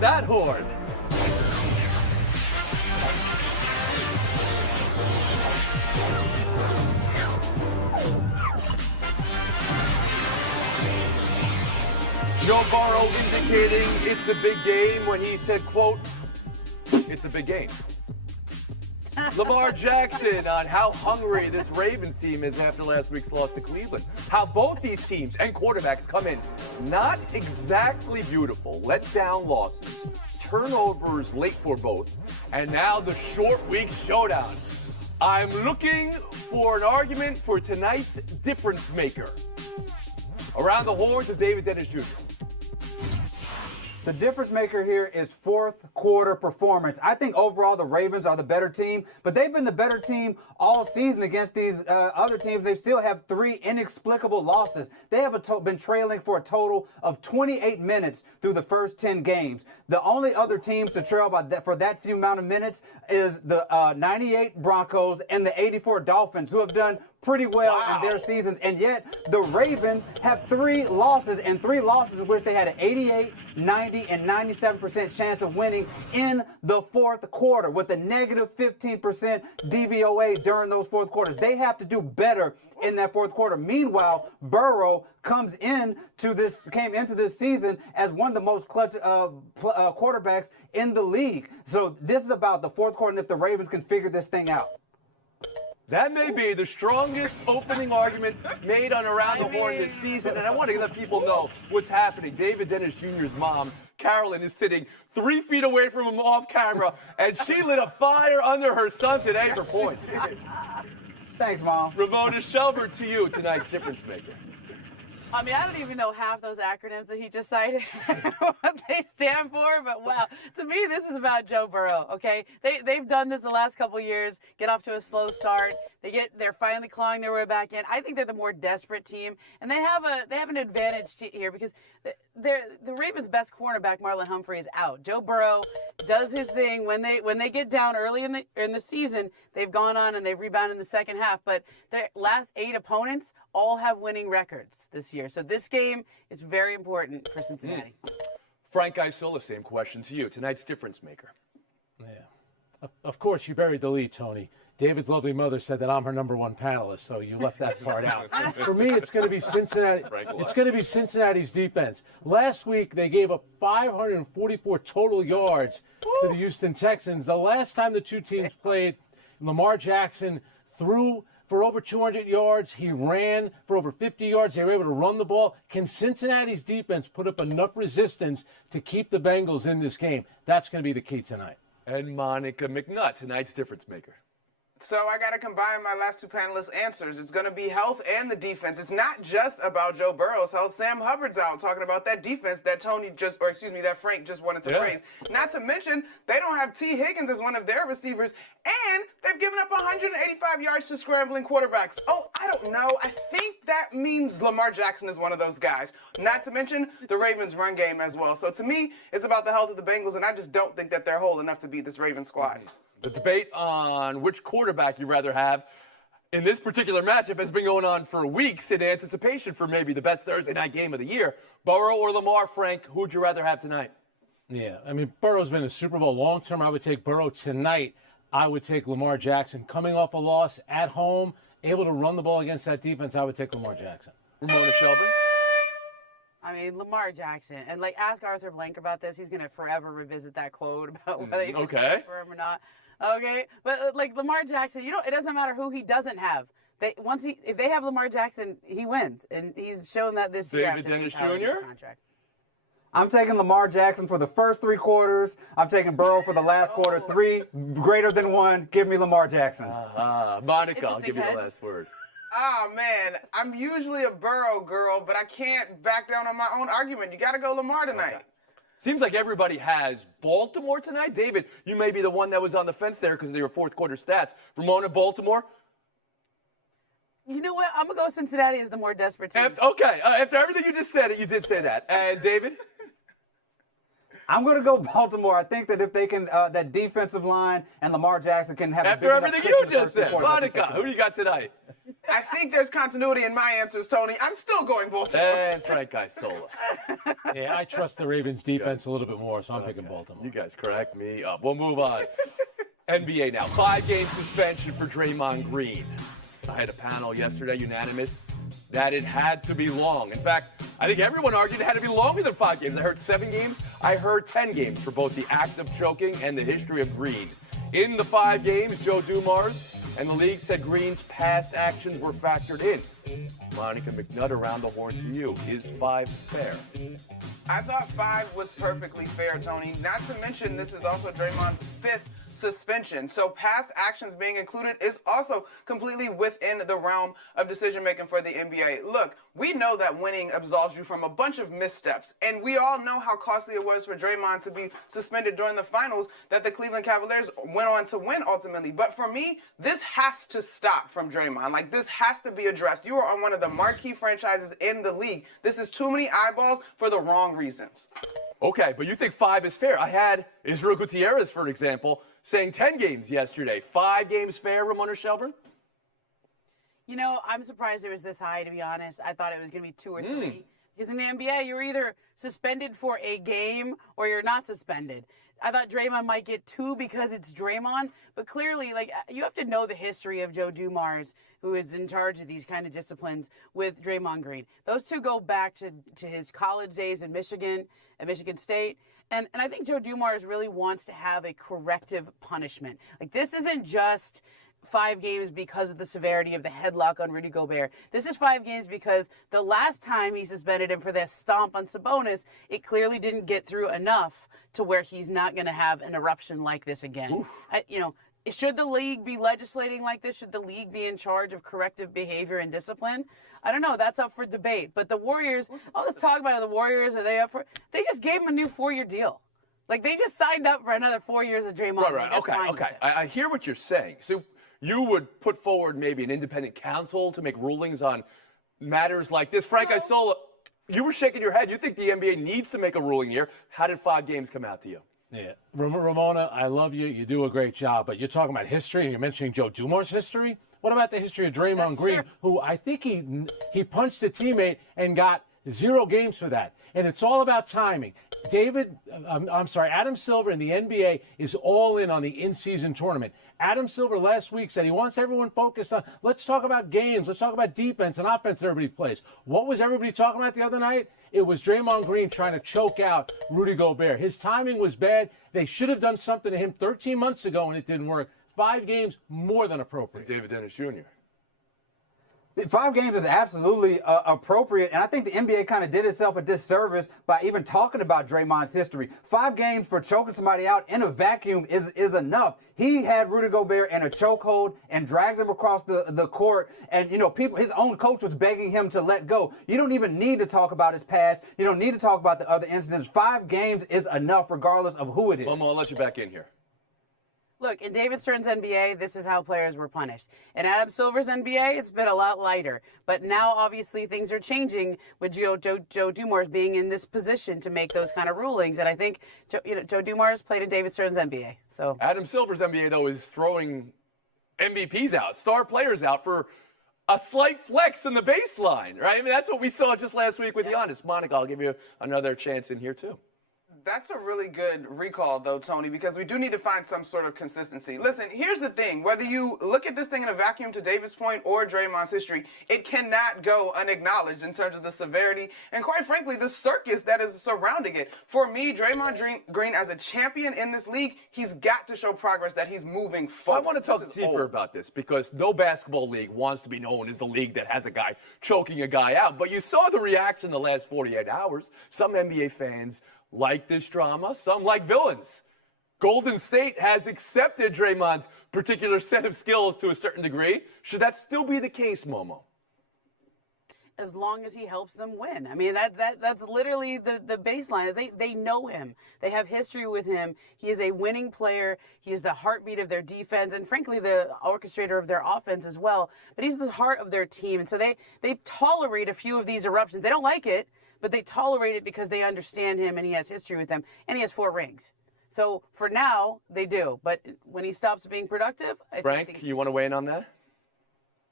That horn. Joe Burrow indicating it's a big game when he said, quote, it's a big game. Lamar Jackson on how hungry this Ravens team is after last week's loss to Cleveland. How both these teams and quarterbacks come in not exactly beautiful. Letdown losses, turnovers late for both, and now the short week showdown. I'm looking for an argument for tonight's difference maker. Around the horn to David Dennis Jr. The difference maker here is fourth quarter performance. I think overall the Ravens are the better team, but they've been the better team all season against these other teams. They still have 3 inexplicable losses. They have been trailing for a total of 28 minutes through the first 10 games. The only other teams to trail for that few amount of minutes is the 98 Broncos and the 84 Dolphins, who have done pretty well in their seasons, and yet the Ravens have 3 losses, and 3 losses in which they had an 88, 90, and 97% chance of winning in the fourth quarter with a negative 15% DVOA during those fourth quarters. They have to do better in that fourth quarter. Meanwhile, Burrow came into this season as one of the most clutch quarterbacks in the league. So this is about the fourth quarter and if the Ravens can figure this thing out. That may be the strongest opening argument made on Around the Horn this season, and I want to let people know what's happening. David Dennis Jr.'s mom, Carolyn, is sitting 3 feet away from him off camera, and she lit a fire under her son today for points. Thanks, Mom. Ramona Shelburne, to you, tonight's difference maker. I mean, I don't even know half those acronyms that he just cited, what they stand for, but wow. To me, this is about Joe Burrow, okay? They've done this the last couple of years, get off to a slow start. They're finally clawing their way back in. I think they're the more desperate team, and they have an advantage here because the Ravens' best cornerback, Marlon Humphrey, is out. Joe Burrow does his thing when they get down early in the season. They've gone on and they've rebounded in the second half, but their last 8 opponents all have winning records this year. So this game is very important for Cincinnati. Frank Isola, same question to you. Tonight's difference maker. Yeah. Of course, you buried the lead, Tony. David's lovely mother said that I'm her #1 panelist, so you left that part out. For me, it's going to be Cincinnati. It's going to be Cincinnati's defense. Last week, they gave up 544 total yards to the Houston Texans. The last time the two teams played, Lamar Jackson threw for over 200 yards. He ran for over 50 yards. They were able to run the ball. Can Cincinnati's defense put up enough resistance to keep the Bengals in this game? That's going to be the key tonight. And Monica McNutt, tonight's difference maker. So I got to combine my last 2 panelists' answers. It's going to be health and the defense. It's not just about Joe Burrow's health. Sam Hubbard's out talking about that defense that that Frank just wanted to praise. Not to mention, they don't have T. Higgins as one of their receivers, and they've given up 185 yards to scrambling quarterbacks. Oh, I don't know. I think that means Lamar Jackson is one of those guys. Not to mention the Ravens' run game as well. So to me, it's about the health of the Bengals, and I just don't think that they're whole enough to beat this Ravens squad. The debate on which quarterback you'd rather have in this particular matchup has been going on for weeks in anticipation for maybe the best Thursday night game of the year. Burrow or Lamar, Frank, who'd you rather have tonight? Yeah, I mean, Burrow's been a Super Bowl long term. I would take Burrow tonight. I would take Lamar Jackson. Coming off a loss at home, able to run the ball against that defense, I would take Lamar Jackson. Ramona Shelburne? I mean, Lamar Jackson. And, ask Arthur Blank about this. He's going to forever revisit that quote about whether you can vote for him or not. Okay? But, Lamar Jackson, it doesn't matter who he doesn't have. If they have Lamar Jackson, he wins. And he's shown that this year. David Dennis Jr.? Contract. I'm taking Lamar Jackson for the first 3 quarters. I'm taking Burrow for the last quarter. 3 greater than 1. Give me Lamar Jackson. Monica, I'll give you the last word. Oh, man, I'm usually a Burrow girl, but I can't back down on my own argument. You got to go Lamar tonight. Okay. Seems like everybody has Baltimore tonight. David, you may be the one that was on the fence there because of your fourth quarter stats. Ramona, Baltimore? You know what? I'm going to go Cincinnati as the more desperate team. After everything you just said, you did say that. And David? I'm going to go Baltimore. I think that if they can, that defensive line and Lamar Jackson can have after everything you just said. Monica, who do you got tonight? I think there's continuity in my answers, Tony. I'm still going Baltimore. And Frank Isola. Yeah, I trust the Ravens defense a little bit more, so I'm picking You Baltimore. guys crack me up. We'll move on. NBA now. 5-game suspension for Draymond Green. I had a panel yesterday, unanimous, that it had to be long. In fact, I think everyone argued it had to be longer than 5 games. I heard 7 games. I heard 10 games for both the act of choking and the history of Green. In the 5 games, Joe Dumars and the league said Green's past actions were factored in. Monica McNutt around the horn to you. Is 5 fair? I thought 5 was perfectly fair, Tony. Not to mention, this is also Draymond's 5th suspension. So past actions being included is also completely within the realm of decision making for the NBA. Look, we know that winning absolves you from a bunch of missteps, and we all know how costly it was for Draymond to be suspended during the finals that the Cleveland Cavaliers went on to win ultimately. But for me, this has to stop from Draymond. Like, this has to be addressed. You are on one of the marquee franchises in the league. This is too many eyeballs for the wrong reasons. Okay, but you think 5 is fair. I had Israel Gutierrez, for example, saying 10 games yesterday. 5 games fair, Ramona Shelburne? You know, I'm surprised it was this high, to be honest. I thought it was going to be 2 or 3. Because in the NBA, you're either suspended for a game or you're not suspended. I thought Draymond might get 2 because it's Draymond, but clearly, like, you have to know the history of Joe Dumars, who is in charge of these kind of disciplines with Draymond Green. Those 2 go back to his college days in Michigan, at Michigan State. And I think Joe Dumars really wants to have a corrective punishment. Like, this isn't just 5 games because of the severity of the headlock on Rudy Gobert. This is 5 games because the last time he suspended him for that stomp on Sabonis, it clearly didn't get through enough to where he's not going to have an eruption like this again. Should the league be legislating like this? Should the league be in charge of corrective behavior and discipline? I don't know. That's up for debate. But the Warriors, all this talk about the Warriors, are they up for? They just gave him a new 4-year deal. Like, they just signed up for another 4 years of Draymond. Right. Okay. I hear what you're saying. So you would put forward maybe an independent counsel to make rulings on matters like this. Frank Isola, you were shaking your head. You think the NBA needs to make a ruling here. How did 5 games come out to you? Yeah, Ramona, I love you. You do a great job. But you're talking about history, and you're mentioning Joe Dumars' history. What about the history of Draymond Green, who I think he punched a teammate and got 0 games for that? And it's all about timing. Adam Silver in the NBA is all in on the in-season tournament. Adam Silver last week said he wants everyone focused on, let's talk about games, let's talk about defense and offense that everybody plays. What was everybody talking about the other night? It was Draymond Green trying to choke out Rudy Gobert. His timing was bad. They should have done something to him 13 months ago, and it didn't work. 5 games, more than appropriate. David Dennis Jr. 5 games is absolutely appropriate, and I think the NBA kind of did itself a disservice by even talking about Draymond's history. 5 games for choking somebody out in a vacuum is enough. He had Rudy Gobert in a chokehold and dragged him across the court, and his own coach was begging him to let go. You don't even need to talk about his past. You don't need to talk about the other incidents. 5 games is enough, regardless of who it is. Momo, I'll let you back in here. Look, in David Stern's NBA, this is how players were punished. In Adam Silver's NBA, it's been a lot lighter. But now, obviously, things are changing with Joe Dumars being in this position to make those kind of rulings. And I think Joe Dumars played in David Stern's NBA. So Adam Silver's NBA, though, is throwing MVPs out, star players out for a slight flex in the baseline, right? I mean, that's what we saw just last week with Giannis. Monica, I'll give you another chance in here, too. That's a really good recall, though, Tony, because we do need to find some sort of consistency. Listen, here's the thing. Whether you look at this thing in a vacuum, to David's point, or Draymond's history, it cannot go unacknowledged in terms of the severity and, quite frankly, the circus that is surrounding it. For me, Draymond Green, as a champion in this league, he's got to show progress that he's moving forward. I want to talk deeper about this because no basketball league wants to be known as the league that has a guy choking a guy out. But you saw the reaction in the last 48 hours. Some NBA fans like this drama, some like villains. Golden State has accepted Draymond's particular set of skills to a certain degree. Should that still be the case, Momo? as long as he helps them win. I mean, that's literally the baseline. They know him. They have history with him. He is a winning player. He is the heartbeat of their defense and, frankly, the orchestrator of their offense as well. But he's the heart of their team. And so they tolerate a few of these eruptions. They don't like it, but they tolerate it because they understand him and he has history with them. And he has 4 rings. So for now, they do. But when he stops being productive, I Frank, think you want to weigh in on that?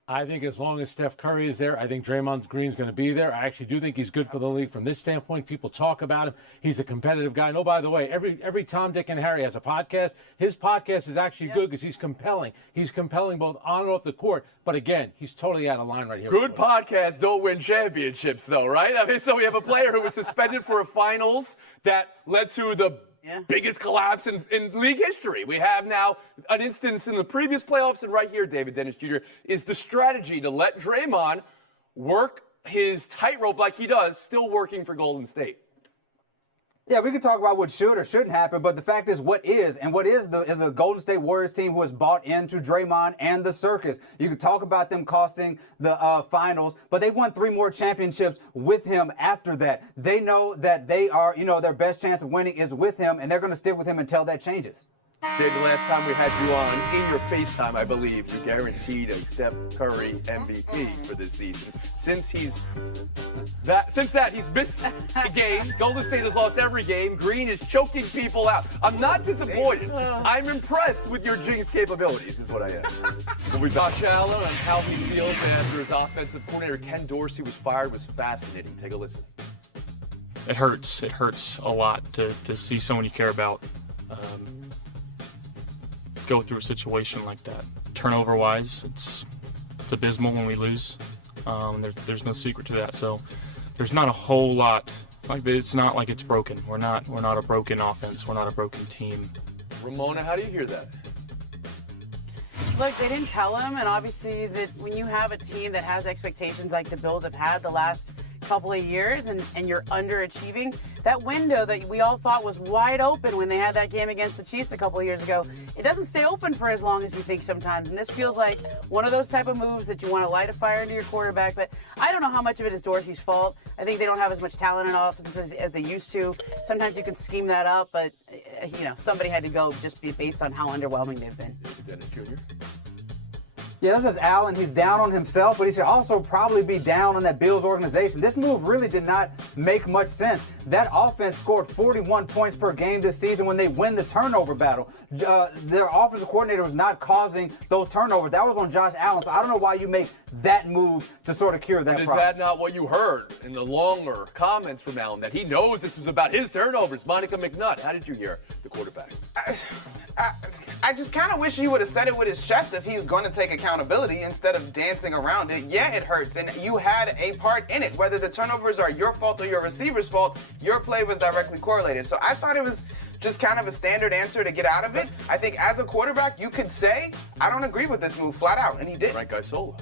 I think as long as Steph Curry is there, I think Draymond Green's going to be there. I actually do think he's good for the league from this standpoint. People talk about him. He's a competitive guy. And, oh, by the way, every Tom, Dick, and Harry has a podcast. His podcast is actually good because he's compelling. He's compelling both on and off the court. But, again, he's totally out of line right here. Good podcasts don't win championships, though, right? I mean, so we have a player who was suspended for a finals that led to the biggest collapse in league history. We have now an instance in the previous playoffs, and right here, David Dennis Jr., is the strategy to let Draymond work his tightrope like he does, still working for Golden State. Yeah, we can talk about what should or shouldn't happen, but the fact is what is. And what is a Golden State Warriors team who has bought into Draymond and the circus. You can talk about them costing the finals, but they won 3 more championships with him after that. They know that they are, their best chance of winning is with him, and they're going to stick with him until that changes. Dave, the last time we had you on, in your FaceTime, I believe, you guaranteed a Steph Curry MVP for this season. Since that, he's missed a game. Golden State has lost every game. Green is choking people out. I'm not disappointed. I'm impressed with your Jinx capabilities, is what I am. With Josh Allen and how he feels after his offensive coordinator, Ken Dorsey, was fired was fascinating. Take a listen. It hurts. It hurts a lot to see someone you care about go through a situation like that. Turnover-wise, it's abysmal when we lose. There's no secret to that. So there's not a whole lot. It's not like it's broken. We're not a broken offense. We're not a broken team. Ramona, how do you hear that? Look, they didn't tell him, and obviously that when you have a team that has expectations like the Bills have had the last couple of years and you're underachieving, that window that we all thought was wide open when they had that game against the Chiefs a couple of years ago, it doesn't stay open for as long as you think sometimes. And this feels like one of those type of moves that you want to light a fire into your quarterback. But I don't know how much of it is Dorsey's fault. I think they don't have as much talent in offense as they used to. Sometimes you can scheme that up, but somebody had to go just based on how underwhelming they've been. Dennis Jr. Yeah, this is Allen. He's down on himself, but he should also probably be down on that Bills organization. This move really did not make much sense. That offense scored 41 points per game this season when they win the turnover battle. Their offensive coordinator was not causing those turnovers. That was on Josh Allen. So I don't know why you make that move to sort of cure that problem. Is that not what you heard in the longer comments from Allen, that he knows this was about his turnovers? Monica McNutt, how did you hear the quarterback? I just kind of wish he would have said it with his chest if he was going to take accountability instead of dancing around it. Yeah, it hurts, and you had a part in it. Whether the turnovers are your fault or your receiver's fault, your play was directly correlated. So I thought it was just kind of a standard answer to get out of it. I think as a quarterback, you could say, I don't agree with this move flat out, and he did. Frank Isola.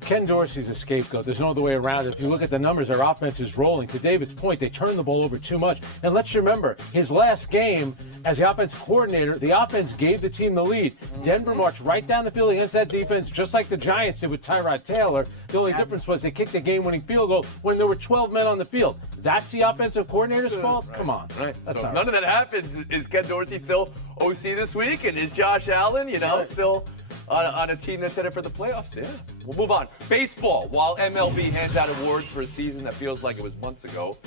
Ken Dorsey's a scapegoat. There's no other way around it. If you look at the numbers, our offense is rolling. To David's point, they turn the ball over too much. And let's remember, his last game as the offensive coordinator, the offense gave the team the lead. Denver marched right down the field against that defense, just like the Giants did with Tyrod Taylor. The only difference was they kicked the game-winning field goal when there were 12 men on the field. That's the offensive coordinator's fault? Right. Come on. Right. So none of that happens. Is Ken Dorsey still OC this week? And is Josh Allen, still on a team that's headed for the playoffs? Yeah. We'll move on. Baseball. While MLB hands out awards for a season that feels like it was months ago,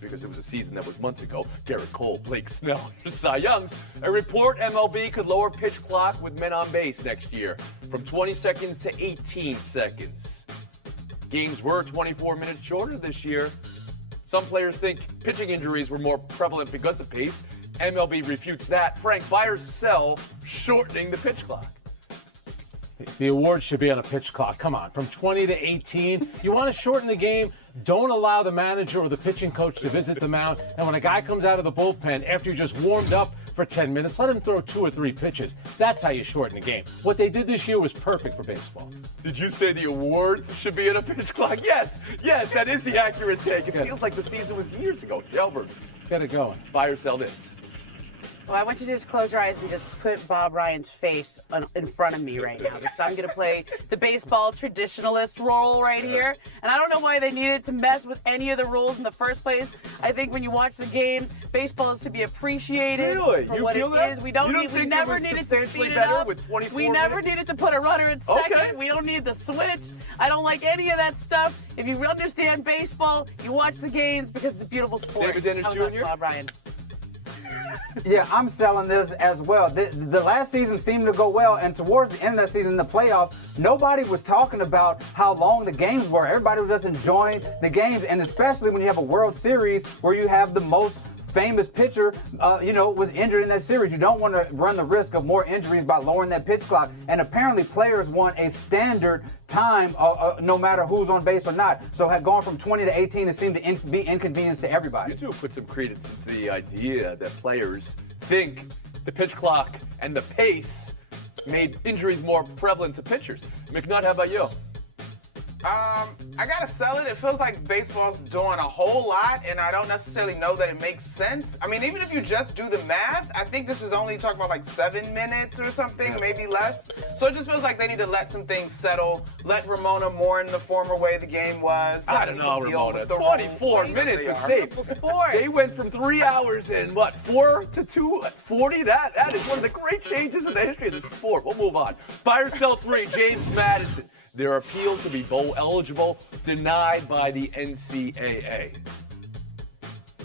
because it was a season that was months ago, Garrett Cole, Blake Snell, Cy Young, a report MLB could lower pitch clock with men on base next year from 20 seconds to 18 seconds. Games were 24 minutes shorter this year. Some players think pitching injuries were more prevalent because of pace. MLB refutes that. Frank, buy or sell shortening the pitch clock? The award should be on a pitch clock. Come on, from 20 to 18. You want to shorten the game? Don't allow the manager or the pitching coach to visit the mound. And when a guy comes out of the bullpen after you just warmed up for 10 minutes, let him throw 2 or 3 pitches. That's how you shorten the game. What they did this year was perfect for baseball. Did you say the awards should be in a pitch clock? Yes, that is the accurate take. It feels like the season was years ago. Shelburne, get it going. Buy or sell this? Well, I want you to just close your eyes and just put Bob Ryan's face in front of me right now, because I'm going to play the baseball traditionalist role right here. And I don't know why they needed to mess with any of the rules in the first place. I think when you watch the games, baseball is to be appreciated for what it is. We never needed to speed it up. We never needed to put a runner at second. Okay. We don't need the switch. I don't like any of that stuff. If you understand baseball, you watch the games because it's a beautiful sport. David Dennis Jr. Bob Ryan. Yeah, I'm selling this as well. The last season seemed to go well, and towards the end of that season, in the playoffs, nobody was talking about how long the games were. Everybody was just enjoying the games, and especially when you have a World Series where you have the most famous pitcher, was injured in that series. You don't want to run the risk of more injuries by lowering that pitch clock. And apparently, players want a standard time, no matter who's on base or not. So, had gone from 20 to 18, it seemed to be inconvenience to everybody. You two put some credence into the idea that players think the pitch clock and the pace made injuries more prevalent to pitchers. McNutt, how about you? I gotta sell it. It feels like baseball's doing a whole lot, and I don't necessarily know that it makes sense. I mean, even if you just do the math, I think this is only talking about like 7 minutes or something, maybe less. So it just feels like they need to let some things settle, let Ramona mourn the former way the game was. I don't know, Ramona. 24 minutes is safe. Sport. They went from 3 hours in, 4 to 2:40? That is one of the great changes in the history of the sport. We'll move on. Fire Cell 3, James Madison. Their appeal to be bowl eligible denied by the NCAA.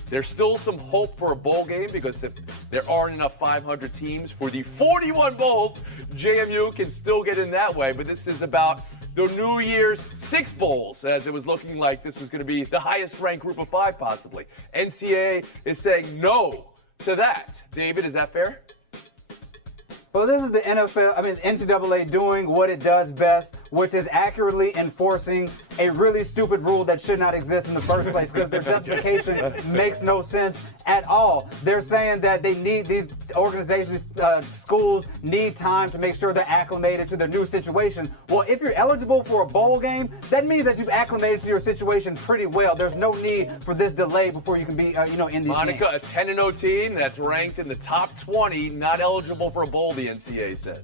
There's still some hope for a bowl game because if there aren't enough 500 teams for the 41 bowls, JMU can still get in that way. But this is about the New Year's 6 bowls, as it was looking like this was going to be the highest ranked group of 5 possibly. NCAA is saying no to that. David, is that fair? Well, this is the NCAA doing what it does best, which is accurately enforcing a really stupid rule that should not exist in the first place because their justification makes no sense at all. They're saying that they need these organizations, schools need time to make sure they're acclimated to their new situation. Well, if you're eligible for a bowl game, that means that you've acclimated to your situation pretty well. There's no need for this delay before you can be, in these Monica, games. a 10-0 team that's ranked in the top 20, not eligible for a bowl, the NCAA says.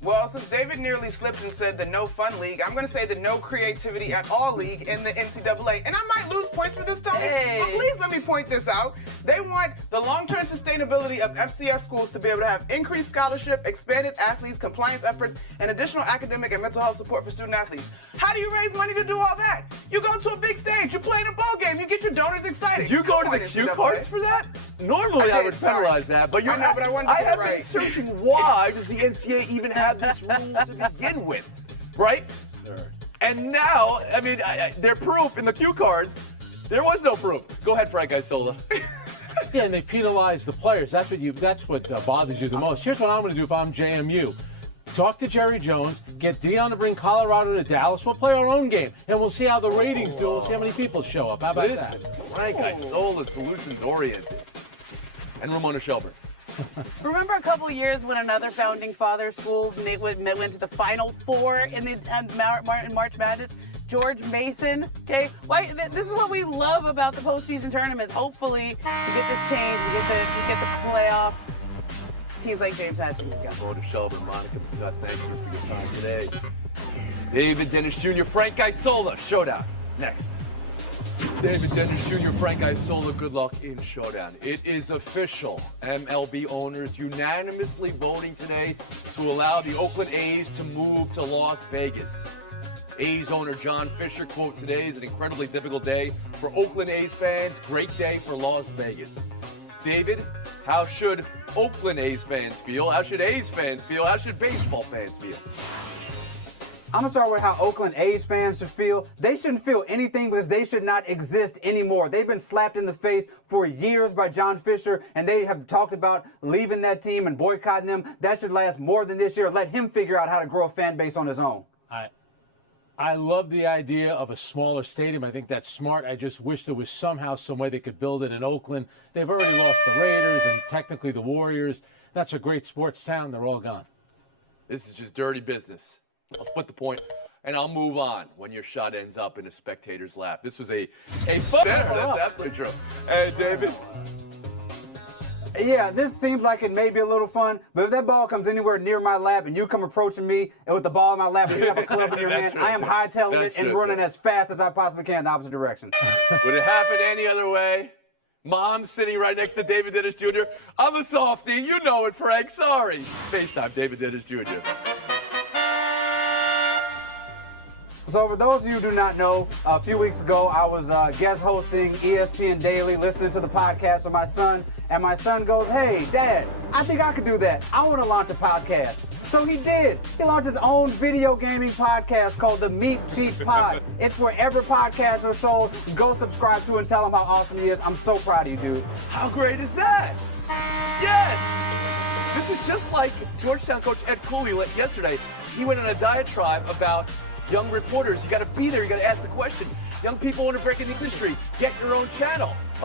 Well, since David nearly slipped and said the no fun league, I'm going to say the no creativity at all league in the NCAA. And I might lose points for this, Tony, but please let me point this out. They want the long-term sustainability of FCS schools to be able to have increased scholarship, expanded athletes, compliance efforts, and additional academic and mental health support for student athletes. How do you raise money to do all that? You go to a big stage, you play in a bowl game, you get your donors excited. Did you go to the cue cards for that? Normally I would penalize that, but I know, but I wanted to get it have right. been searching why does the NCAA even have this rule to begin with, right? Sure. And now, their proof in the cue cards, there was no proof. Go ahead, Frank Isola. Yeah, and they penalize the players. That's what bothers you the most. Here's what I'm going to do if I'm JMU. Talk to Jerry Jones, get Dion to bring Colorado to Dallas. We'll play our own game, and we'll see how the ratings do. We'll see how many people show up. How about that? Frank Isola, solutions-oriented. And Ramona Shelburne. Remember a couple years when another founding father school went to the Final Four in the March Madness? George Mason, okay? This is what we love about the postseason tournaments. Hopefully, we get this change, we get the playoff. Teams like James Madison can go. Ramona Shelburne, Monica McNutt, thank you for your time today. David Dennis Jr., Frank Isola, Showdown, next. David Dennis Jr., Frank Isola, good luck in Showdown. It is official. MLB owners unanimously voting today to allow the Oakland A's to move to Las Vegas. A's owner John Fisher, quote, "Today is an incredibly difficult day for Oakland A's fans, great day for Las Vegas." David, how should Oakland A's fans feel? How should A's fans feel? How should baseball fans feel? I'm going to start with how Oakland A's fans should feel. They shouldn't feel anything because they should not exist anymore. They've been slapped in the face for years by John Fisher, and they have talked about leaving that team and boycotting them. That should last more than this year. Let him figure out how to grow a fan base on his own. I love the idea of a smaller stadium. I think that's smart. I just wish there was somehow, some way they could build it in Oakland. They've already lost the Raiders and technically the Warriors. That's a great sports town. They're all gone. This is just dirty business. I'll split the point, and I'll move on when your shot ends up in a spectator's lap. This was a fun dinner. That's absolutely true. Hey, David. Yeah, this seems like it may be a little fun, but if that ball comes anywhere near my lap and you come approaching me and with the ball in my lap and you have a club in your hand, I am hightailing it and running as fast as I possibly can in the opposite direction. Would it happen any other way? Mom's sitting right next to David Dennis Jr. I'm a softie. You know it, Frank. Sorry. FaceTime, David Dennis Jr. So for those of you who do not know, a few weeks ago I was guest hosting ESPN Daily, listening to the podcast with my son, And my son goes, hey, Dad, I think I could do that. I want to launch a podcast. So he did. He launched his own video gaming podcast called the Meat Cheat Pod. It's wherever podcasts are sold. Go subscribe to it and tell him how awesome he is. I'm so proud of you, dude. How great is that? Yes! This is just like Georgetown coach Ed Cooley yesterday. He went on a diatribe about young reporters. You got to be there. You got to ask the question. Young people want to break in the industry. Get your own channel.